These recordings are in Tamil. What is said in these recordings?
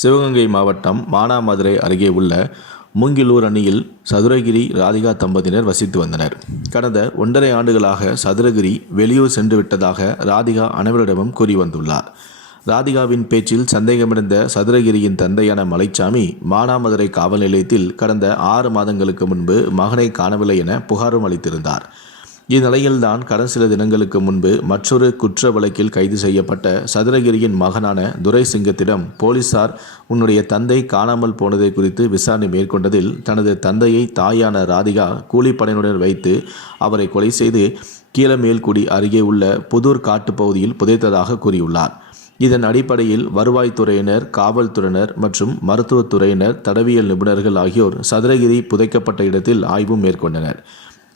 சிவகங்கை மாவட்டம் மானாமதுரை அருகே உள்ள மூங்கிலூர் அணியில் சதுரகிரி ராதிகா தம்பதியினர் வசித்து வந்தனர். கடந்த ஒன்றரை ஆண்டுகளாக சதுரகிரி வெளியூர் சென்று விட்டதாக ராதிகா அனைவரிடமும் கூறி வந்துள்ளார். ராதிகாவின் பேச்சில் சந்தேகமிருந்த சதுரகிரியின் தந்தையான மலைச்சாமி மானாமதுரை காவல் நிலையத்தில் கடந்த ஆறு மாதங்களுக்கு முன்பு மகனை காணவில்லை என புகாரும் அளித்திருந்தார். இந்நிலையில்தான் கடந்த சில தினங்களுக்கு முன்பு மற்றொரு குற்ற வழக்கில் கைது செய்யப்பட்ட சதுரகிரியின் மகனான துரை சிங்கத்திடம் போலீசார் உன்னுடைய தந்தை காணாமல் போனதை குறித்து விசாரணை மேற்கொண்டதில் தனது தந்தையை தாயான ராதிகா கூலிப்படையினுடன் வைத்து அவரை கொலை செய்து கீழமேல்குடி அருகே உள்ள புதூர் காட்டுப் பகுதியில் புதைத்ததாக கூறியுள்ளார். இதன் அடிப்படையில் வருவாய்த்துறையினர் காவல்துறையினர் மற்றும் மருத்துவத்துறையினர் தடவியல் நிபுணர்கள் ஆகியோர் சதுரகிரி புதைக்கப்பட்ட இடத்தில் ஆய்வு மேற்கொண்டனர்.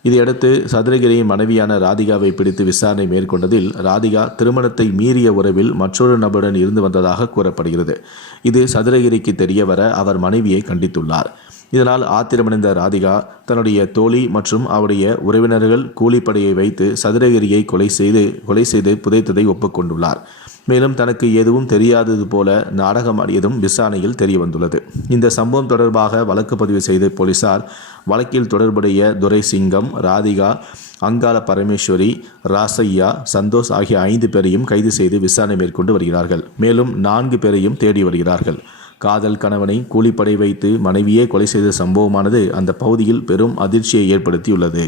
இதையடுத்து சதுரகிரியின் மனைவியான ராதிகாவை பிடித்து விசாரணை மேற்கொண்டதில் ராதிகா திருமணத்தை மீறிய உறவில் மற்றொரு நபருடன் இருந்து வந்ததாக கூறப்படுகிறது. இது சதுரகிரிக்கு தெரியவர அவர் மனைவியை கண்டித்துள்ளார். இதனால் ஆத்திரமடைந்த ராதிகா தன்னுடைய தோழி மற்றும் அவருடைய உறவினர்கள் கூலிப்படையை வைத்து சதுரகிரியை கொலை செய்து கொலை செய்து புதைத்ததை ஒப்புக்கொண்டுள்ளார். மேலும் தனக்கு எதுவும் தெரியாதது போல நாடகமாடியதும் விசாரணையில் தெரியவந்துள்ளது. இந்த சம்பவம் தொடர்பாக வழக்கு பதிவு செய்த போலீசார் வழக்கில் தொடர்புடைய துரை சிங்கம் ராதிகா அங்காள பரமேஸ்வரி ராசையா சந்தோஷ் ஆகிய ஐந்து பேரையும் கைது செய்து விசாரணை மேற்கொண்டு வருகிறார்கள். மேலும் நான்கு பேரையும் தேடி வருகிறார்கள். காதல் கணவனை கூலிப்படை வைத்து மனைவியே கொலை செய்த சம்பவமானது அந்த பகுதியில் பெரும் அதிர்ச்சியை ஏற்படுத்தியுள்ளது.